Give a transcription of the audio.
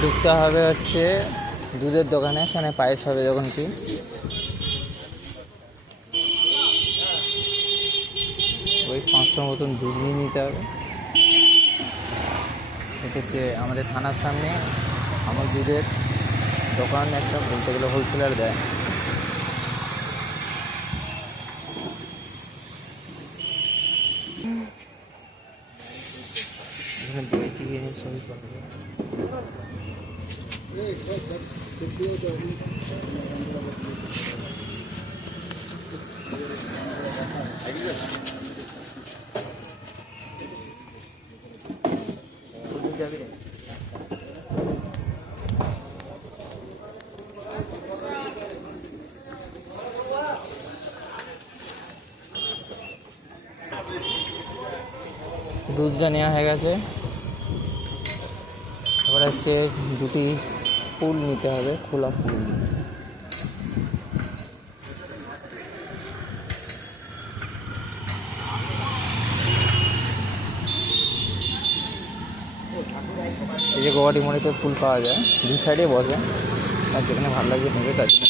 ঢুকতে হবে হচ্ছে দুধের দোকানে, এখানে পায়েস হবে যখন কি। ওই 500 মতন দুধ নিয়ে নিতে হবে। এটা হচ্ছে আমাদের থানার সামনে আমার দুধের দোকান, একটা বলতে গেলে হোলসেলার দেয়। দই দিয়ে সবই পাবে। দুধটা নেওয়া হয়ে গেছে। এবার হচ্ছে দুটি ফুল নিতে হবে, খোলা ফুল। এই যে গৌহাটি মোড়েতে ফুল পাওয়া যায়, দু সাইডে বসে, আর যেখানে ভালো লাগে নেবে তার জন্য।